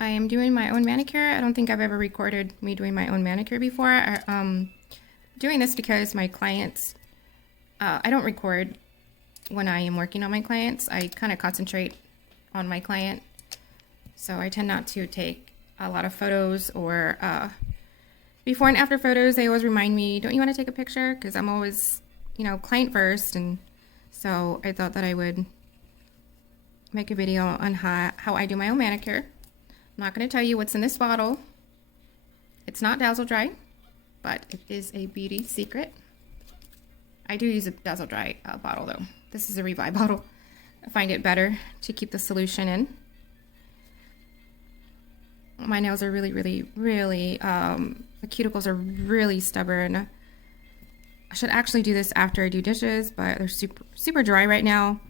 I am doing my own manicure. I don't think I've ever recorded me doing my own manicure before. Doing this because my clients, I don't record when I am working on my clients. I kind of concentrate on my client. So I tend not to take a lot of photos or before and after photos. They always remind me, don't you want to take a picture? Because I'm always, client first. And so I thought that I would make a video on how I do my own manicure. I'm not going to tell you what's in this bottle. It's not Dazzle Dry, but it is a beauty secret. I do use a Dazzle Dry bottle though. This is a Revive bottle. I find it better to keep the solution in. My nails are really, the cuticles are really stubborn. I should actually do this after I do dishes, but they're super dry right now.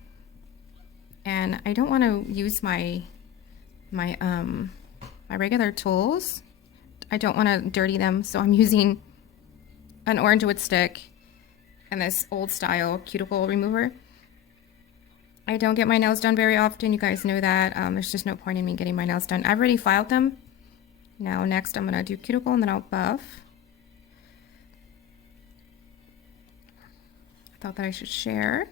And I don't want to use my regular tools. I don't want to dirty them, so I'm using an orange wood stick and this old style cuticle remover. I don't get my nails done very often. You guys know that. There's just no point in me getting my nails done. I've already filed them. Now next I'm gonna do cuticle and then I'll buff. I thought that I should share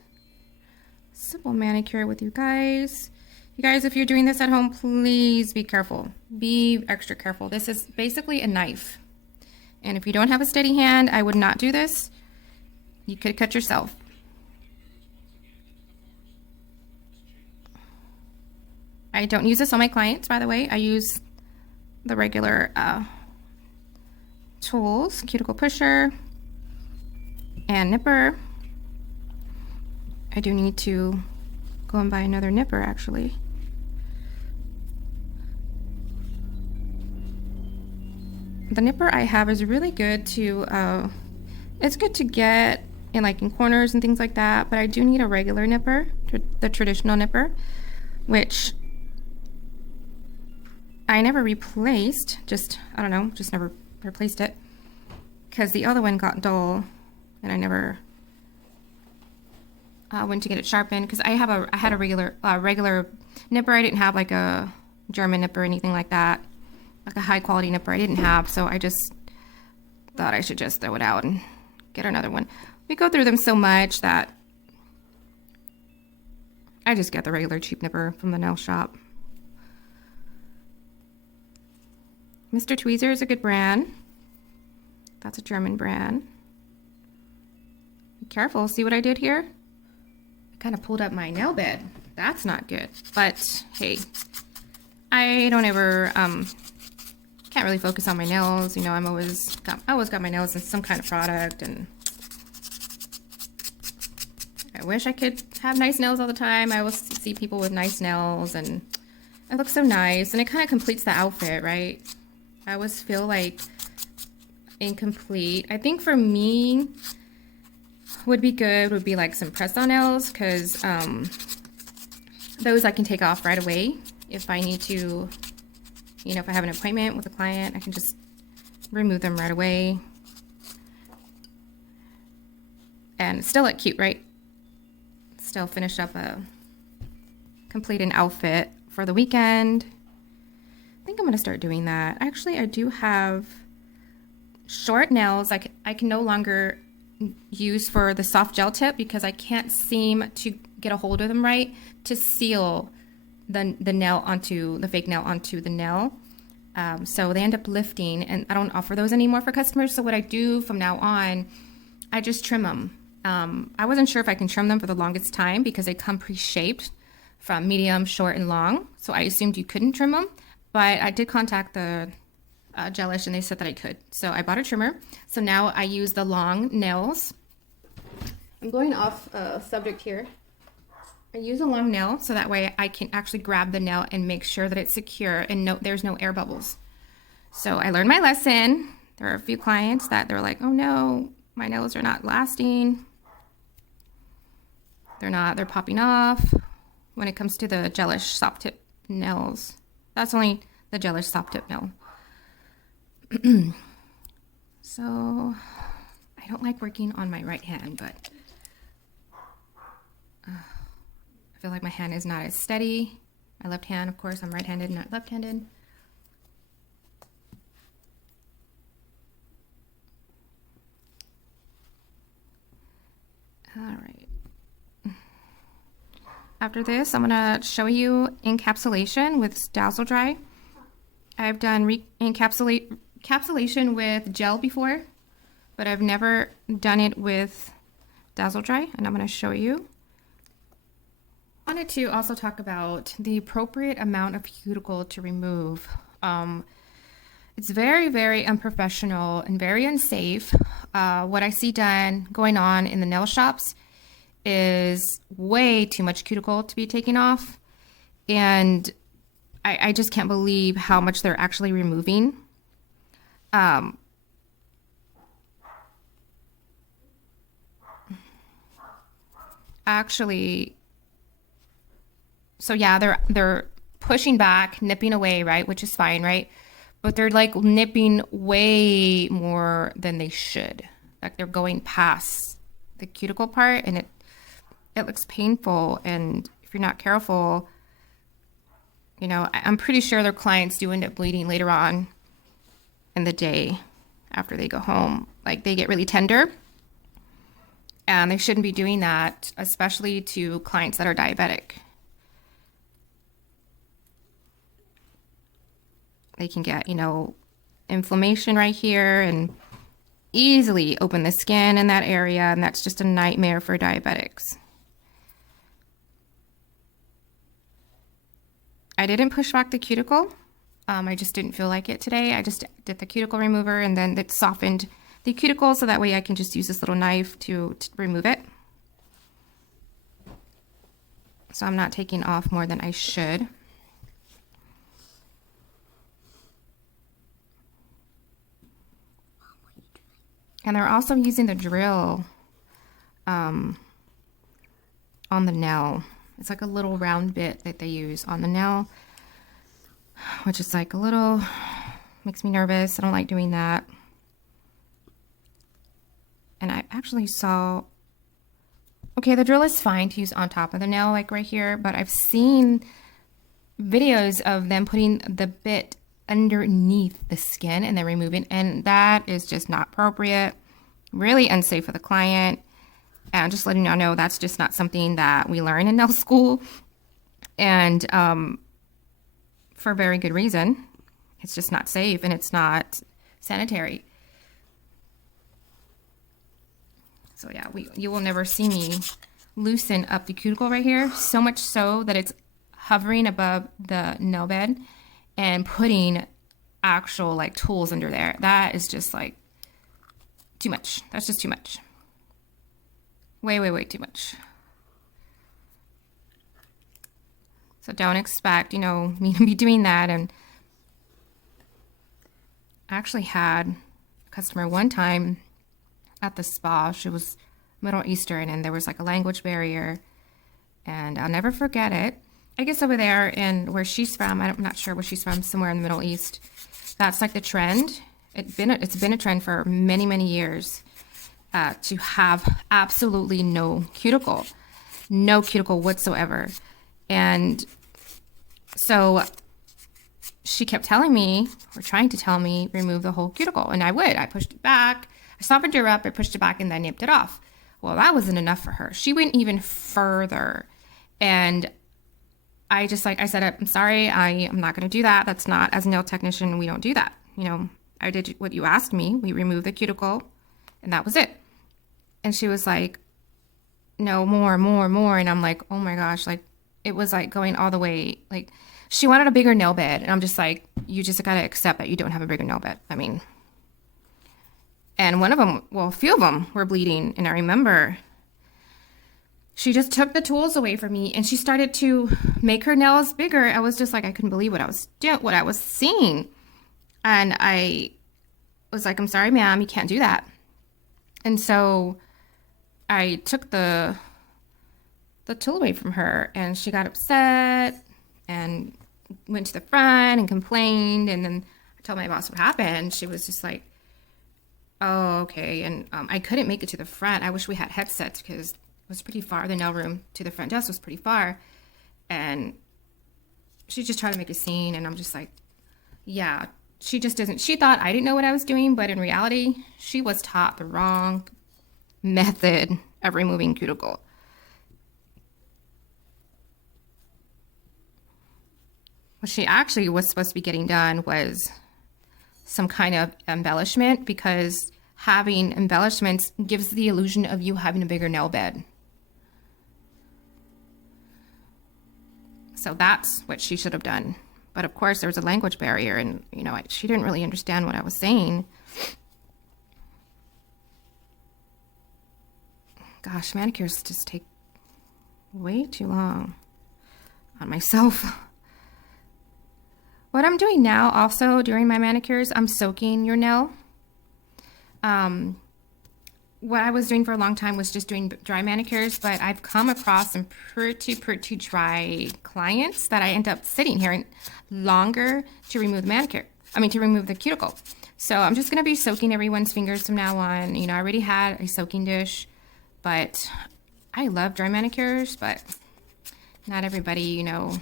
simple manicure with you guys. You guys, if you're doing this at home, please be careful. Be extra careful. This is basically a knife. And if you don't have a steady hand, I would not do this. You could cut yourself. I don't use this on my clients, by the way. I use the regular tools, cuticle pusher and nipper. I do need to go and buy another nipper actually. The nipper I have is really good to, it's good to get in corners and things like that, but I do need a regular nipper, the traditional nipper, which I never replaced, just never replaced it, because the other one got dull, and I never went to get it sharpened, because I had a regular nipper. I didn't have like a German nipper or anything like that, like a high quality nipper I didn't have, so I just thought I should just throw it out and get another one. We go through them so much that I just get the regular cheap nipper from the nail shop. Mr. Tweezer is a good brand. That's a German brand. Be careful, see what I did here? I kind of pulled up my nail bed. That's not good, but hey, I don't ever, can't really focus on my nails. I always got my nails in some kind of product, and I wish I could have nice nails all the time. I always see people with nice nails and it looks so nice and it kind of completes the outfit, right? I always feel like incomplete. I think for me would be like some press-on nails, because those I can take off right away if I need to. If I have an appointment with a client, I can just remove them right away. And still look cute, right? Still finish up complete an outfit for the weekend. I think I'm gonna start doing that. Actually, I do have short nails I can no longer use for the soft gel tip, because I can't seem to get a hold of them right to seal the nail onto the fake nail onto the nail. So they end up lifting, and I don't offer those anymore for customers. So what I do from now on, I just trim them. I wasn't sure if I can trim them for the longest time because they come pre-shaped from medium, short, and long. So I assumed you couldn't trim them, but I did contact the gelish and they said that I could. So I bought a trimmer. So now I use the long nails. I'm going off subject here. I use a long nail so that way I can actually grab the nail and make sure that it's secure and there's no air bubbles. So I learned my lesson. There are a few clients that they're like, oh no, my nails are not lasting. They're popping off. When it comes to the gelish soft tip nails, that's only the gelish soft tip nail. So I don't like working on my right hand, but I feel like my hand is not as steady. My left hand, of course, I'm right-handed, not left-handed. All right. After this, I'm gonna show you encapsulation with Dazzle Dry. I've done encapsulation with gel before, but I've never done it with Dazzle Dry, and I'm gonna show you. I wanted to also talk about the appropriate amount of cuticle to remove. It's very, very unprofessional and very unsafe. What I see going on in the nail shops is way too much cuticle to be taken off. And I just can't believe how much they're actually removing. So yeah, they're pushing back, nipping away, right? Which is fine, right? But they're like nipping way more than they should. Like they're going past the cuticle part, and it looks painful. And if you're not careful, you know, I'm pretty sure their clients do end up bleeding later on in the day after they go home. Like they get really tender, and they shouldn't be doing that, especially to clients that are diabetic. They can get, you know, inflammation right here and easily open the skin in that area, and that's just a nightmare for diabetics. I didn't push back the cuticle. I just didn't feel like it today. I just did the cuticle remover, and then it softened the cuticle so that way I can just use this little knife to remove it. So I'm not taking off more than I should. And they're also using the drill on the nail. It's like a little round bit that they use on the nail, which is like a little, makes me nervous. I don't like doing that. And I actually saw, okay, the drill is fine to use on top of the nail, like right here, but I've seen videos of them putting the bit underneath the skin and then removing, and that is just not appropriate, really unsafe for the client. And just letting y'all know that's just not something that we learn in nail school, and for very good reason. It's just not safe, and it's not sanitary. So yeah, you will never see me loosen up the cuticle right here, so much so that it's hovering above the nail bed and putting actual like tools under there. That is just like too much. That's just too much. Way, way, way too much. So don't expect, you know, me to be doing that. And I actually had a customer one time at the spa. She was Middle Eastern, and there was like a language barrier, and I'll never forget it. I guess over there in where she's from, I'm not sure where she's from, somewhere in the Middle East, that's like the trend. It's been a trend for many, many years to have absolutely no cuticle whatsoever. And so she kept telling me, or trying to tell me, remove the whole cuticle. And I would. I pushed it back. I softened her up. I pushed it back, and then nipped it off. Well, that wasn't enough for her. She went even further. And I just, like I said, I'm sorry, I'm not going to do that. That's not, as a nail technician, we don't do that. You know, I did what you asked me. We removed the cuticle, and that was it. And she was like, no, more. And I'm like, oh my gosh, like it was like going all the way. Like she wanted a bigger nail bed. And I'm just like, you just got to accept that you don't have a bigger nail bed. I mean, and one of them, well, a few of them were bleeding. And I remember she just took the tools away from me, and she started to make her nails bigger. I was just like, I couldn't believe what I was seeing. And I was like, I'm sorry, ma'am, you can't do that. And so I took the tool away from her, and she got upset and went to the front and complained. And then I told my boss what happened. She was just like, oh, okay. And I couldn't make it to the front. I wish we had headsets because it was pretty far. The nail room to the front desk was pretty far. And she just tried to make a scene. And I'm just like, yeah, she just doesn't. She thought I didn't know what I was doing. But in reality, she was taught the wrong method of removing cuticle. What she actually was supposed to be getting done was some kind of embellishment, because having embellishments gives the illusion of you having a bigger nail bed. So that's what she should have done. But of course, there was a language barrier, and you know, she didn't really understand what I was saying. Gosh, manicures just take way too long on myself. What I'm doing now also during my manicures, I'm soaking your nail. What I was doing for a long time was just doing dry manicures, but I've come across some pretty dry clients that I end up sitting here longer to remove the to remove the cuticle. So I'm just going to be soaking everyone's fingers from now on. You know, I already had a soaking dish, but I love dry manicures, but not everybody, you know,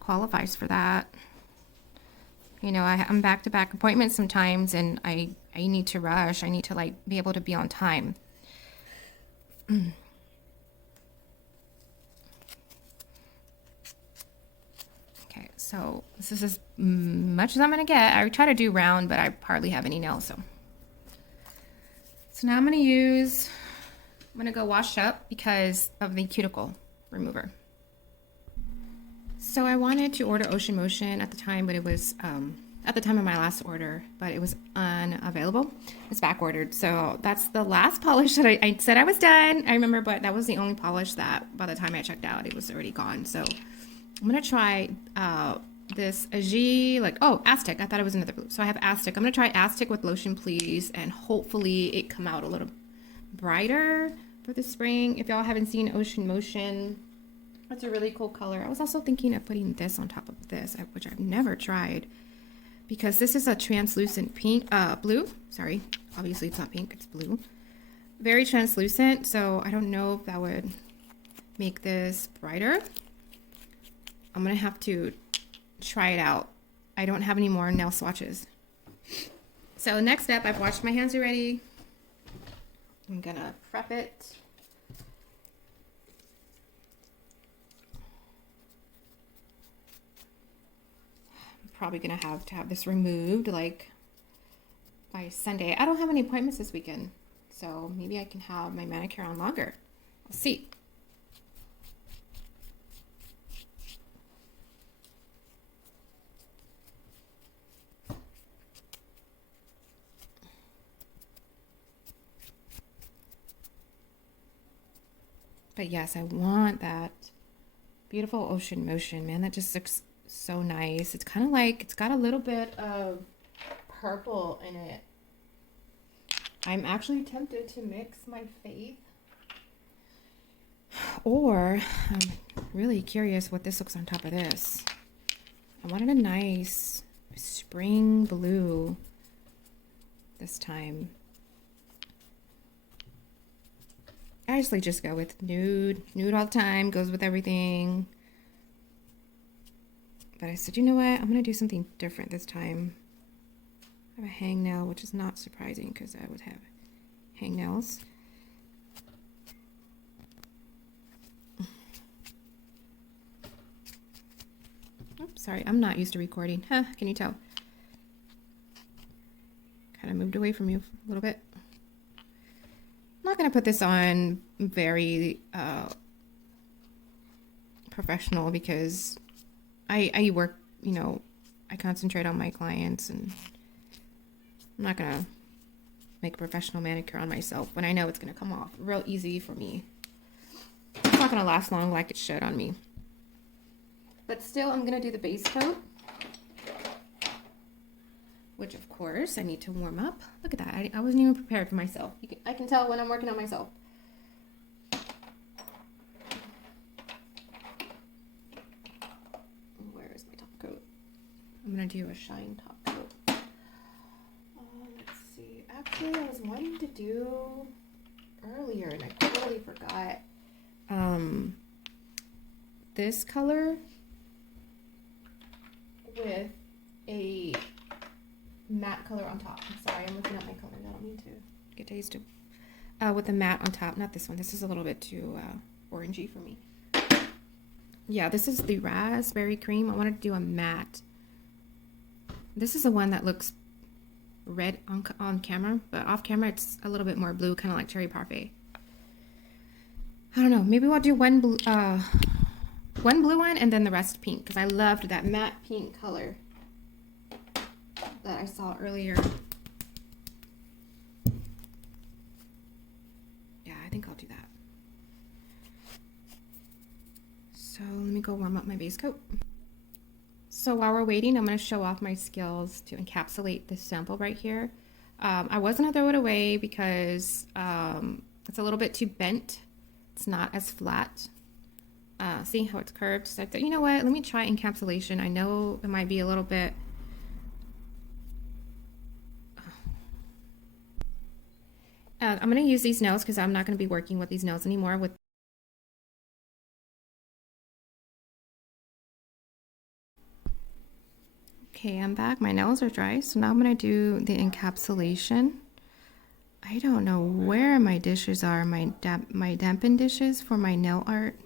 qualifies for that. You know, I'm back-to-back appointments sometimes, and I need to rush. I need to, like, be able to be on time. Okay, so this is as much as I'm going to get. I try to do round, but I hardly have any nails, so now I'm going to go wash up because of the cuticle remover. So I wanted to order Ocean Motion at the time, but it was at the time of my last order, but it was unavailable. It's back ordered. So that's the last polish that I said I was done. I remember, but that was the only polish that by the time I checked out, it was already gone. So I'm going to try this Agi, Aztec. I thought it was another blue. So I have Aztec. I'm going to try Aztec with Lotion Please, and hopefully it come out a little brighter for the spring. If y'all haven't seen Ocean Motion, that's a really cool color. I was also thinking of putting this on top of this, which I've never tried, because this is a translucent pink, blue. Sorry, obviously it's not pink, it's blue. Very translucent, so I don't know if that would make this brighter. I'm gonna have to try it out. I don't have any more nail swatches. So next up, I've washed my hands already. I'm gonna prep it. Probably gonna have to have this removed like by Sunday. I don't have any appointments this weekend, so maybe I can have my manicure on longer. I'll see. But yes, I want that beautiful Ocean Motion, man. That just looks so nice. It's kind of like, it's got a little bit of purple in it. I'm actually tempted to mix my faith, or I'm really curious what this looks on top of this. I wanted a nice spring blue this time. I usually just go with nude all the time, goes with everything. But I said, you know what? I'm going to do something different this time. I have a hangnail, which is not surprising because I would have hangnails. Oops, sorry. I'm not used to recording. Huh, can you tell? Kind of moved away from you a little bit. I'm not going to put this on very professional because I work, you know, I concentrate on my clients, and I'm not going to make a professional manicure on myself when I know it's going to come off real easy for me. It's not going to last long like it should on me. But still, I'm going to do the base coat, which of course I need to warm up. Look at that. I wasn't even prepared for myself. I can tell when I'm working on myself. Where is my top coat? I'm going to do a shine top coat. Let's see. Actually, I was wanting to do earlier and I totally forgot. This color with a matte color on top. I'm sorry, I'm looking at my colors. I don't mean to get tasted. with a matte on top. Not this one. This is a little bit too orangey for me. Yeah, this is the raspberry cream. I wanted to do a matte. This is the one that looks red on camera, but off camera it's a little bit more blue, kind of like cherry parfait. I don't know. Maybe we'll do one blue one and then the rest pink, because I loved that matte pink color that I saw earlier. Yeah, I think I'll do that. So let me go warm up my base coat. So while we're waiting, I'm going to show off my skills to encapsulate this sample right here. I was going to throw it away because it's a little bit too bent. It's not as flat. See how it's curved? So I thought, you know what? Let me try encapsulation. I know it might be a little bit... I'm going to use these nails because I'm not going to be working with these nails anymore. Okay, I'm back. My nails are dry, so now I'm going to do the encapsulation. I don't know where my dishes are, my dampened dishes for my nail art.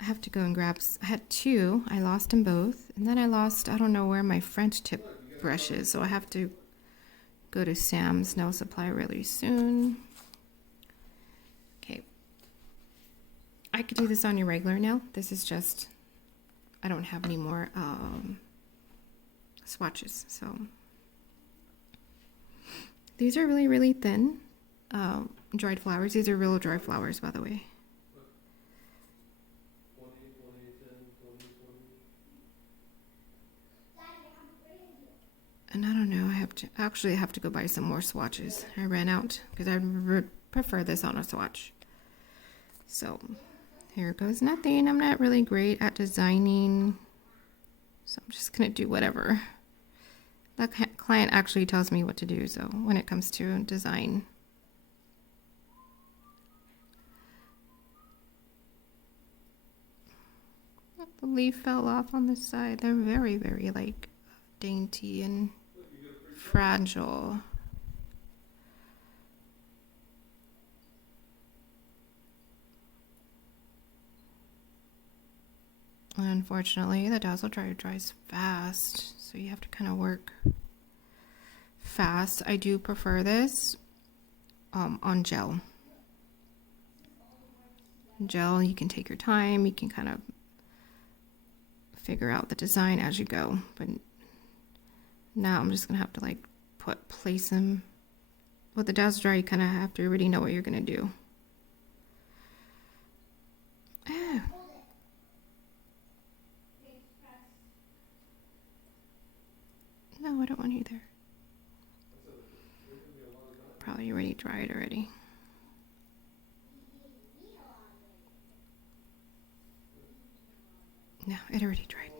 I have to go and grab, I had two, I lost them both, and then I lost, I don't know where my French tip brush is, so I have to go to Sam's Nail Supply really soon. Okay. I could do this on your regular nail. This is just, I don't have any more swatches, so. These are really, really thin dried flowers. These are real dried flowers, by the way. And I don't know, I have to go buy some more swatches. I ran out because I prefer this on a swatch. So here goes nothing. I'm not really great at designing, so I'm just gonna do whatever. The client actually tells me what to do, so when it comes to design. The leaf fell off on the side. They're very, very like dainty and fragile. And unfortunately, the dazzle dryer dries fast, so you have to kind of work fast. I do prefer this on gel. Gel, you can take your time, you can kind of figure out the design as you go, but now I'm just gonna have to like place them. With the dazzle dryer, you kind of have to already know what you're gonna do. No, I don't want either. Probably already dried already. No, it already dried.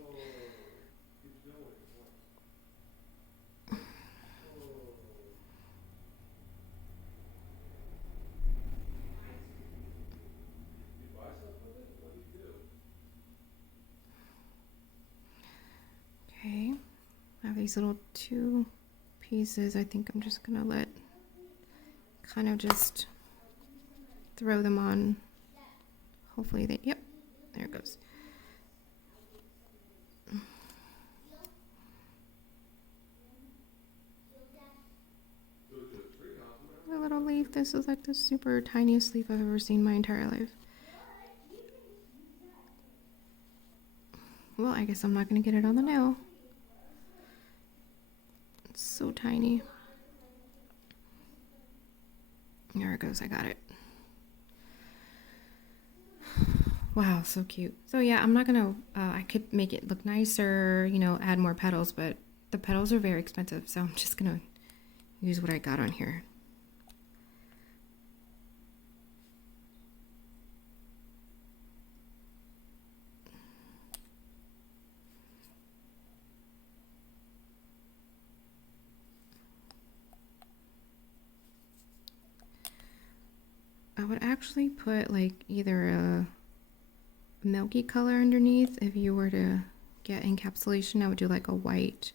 Okay, I have these little two pieces. I think I'm just gonna let kind of just throw them on. Hopefully they, yep, there it goes. A little leaf. This is like the super tiniest leaf I've ever seen in my entire life. Well, I guess I'm not gonna get it on the nail. It's so tiny. There it goes, I got it. Wow, so cute. So yeah, I'm not gonna, I could make it look nicer, you know, add more petals, but the petals are very expensive, so I'm just gonna use what I got on here. I would actually put like either a milky color underneath. If you were to get encapsulation, I would do like a white,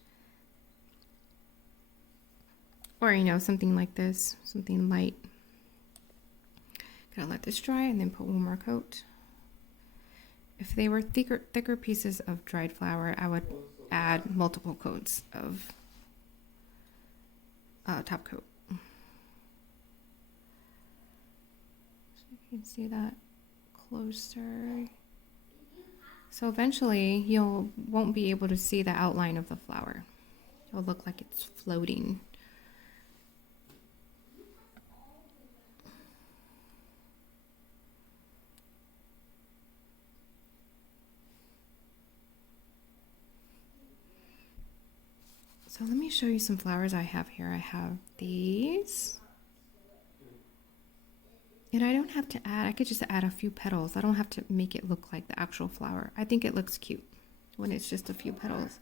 or you know, something like this, something light. Gonna let this dry and then put one more coat. If they were thicker pieces of dried flour, I would add multiple coats of top coat. So you can see that closer. So eventually you won't be able to see the outline of the flour. It'll look like it's floating. So let me show you some flowers I have here. I have these. And I don't have to add, I could just add a few petals. I don't have to make it look like the actual flower. I think it looks cute when it's just a few petals.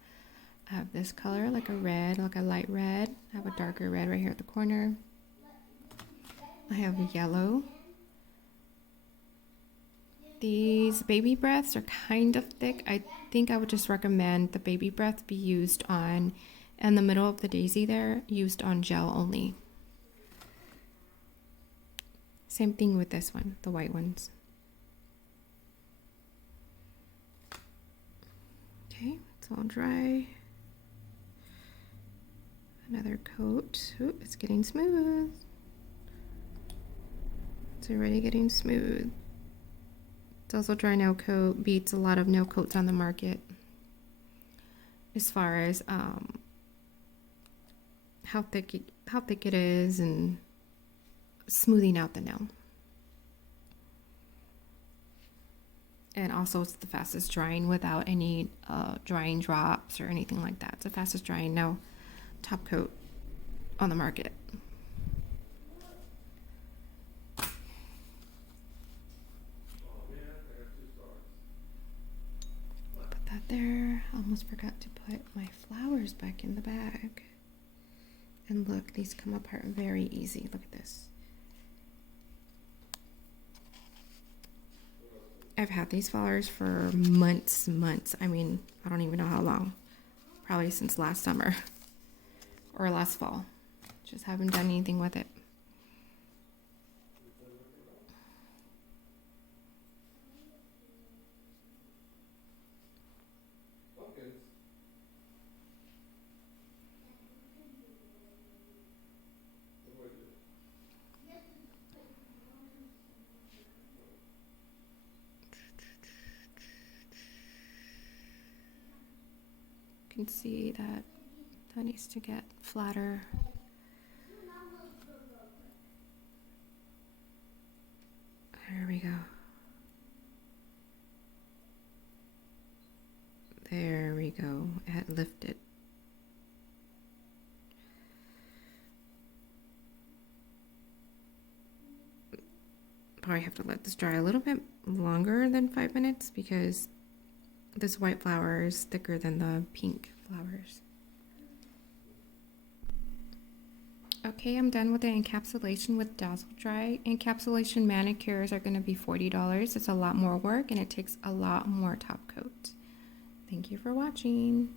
I have this color, like a red, like a light red. I have a darker red right here at the corner. I have yellow. These baby breaths are kind of thick. I think I would just recommend the baby breath be used on, in the middle of the daisy there, used on gel only. Same thing with this one, the white ones. Okay, it's all dry. Another coat. Ooh, it's getting smooth. It's already getting smooth. It's also dry no coat, beats a lot of no coats on the market as far as how thick it is and smoothing out the nail. And also it's the fastest drying without any drying drops or anything like that. It's the fastest drying no top coat on the market. Put that there. I almost forgot to put my flowers back in the bag. And look, these come apart very easy. Look at this. I've had these flowers for months. I mean, I don't even know how long. Probably since last summer or last fall. Just haven't done anything with it. You can see that needs to get flatter. There we go. There we go. It had lifted. Probably have to let this dry a little bit longer than 5 minutes because this white flower is thicker than the pink flowers. Okay, I'm done with the encapsulation with Dazzle Dry. Encapsulation manicures are going to be $40. It's a lot more work and it takes a lot more top coat. Thank you for watching.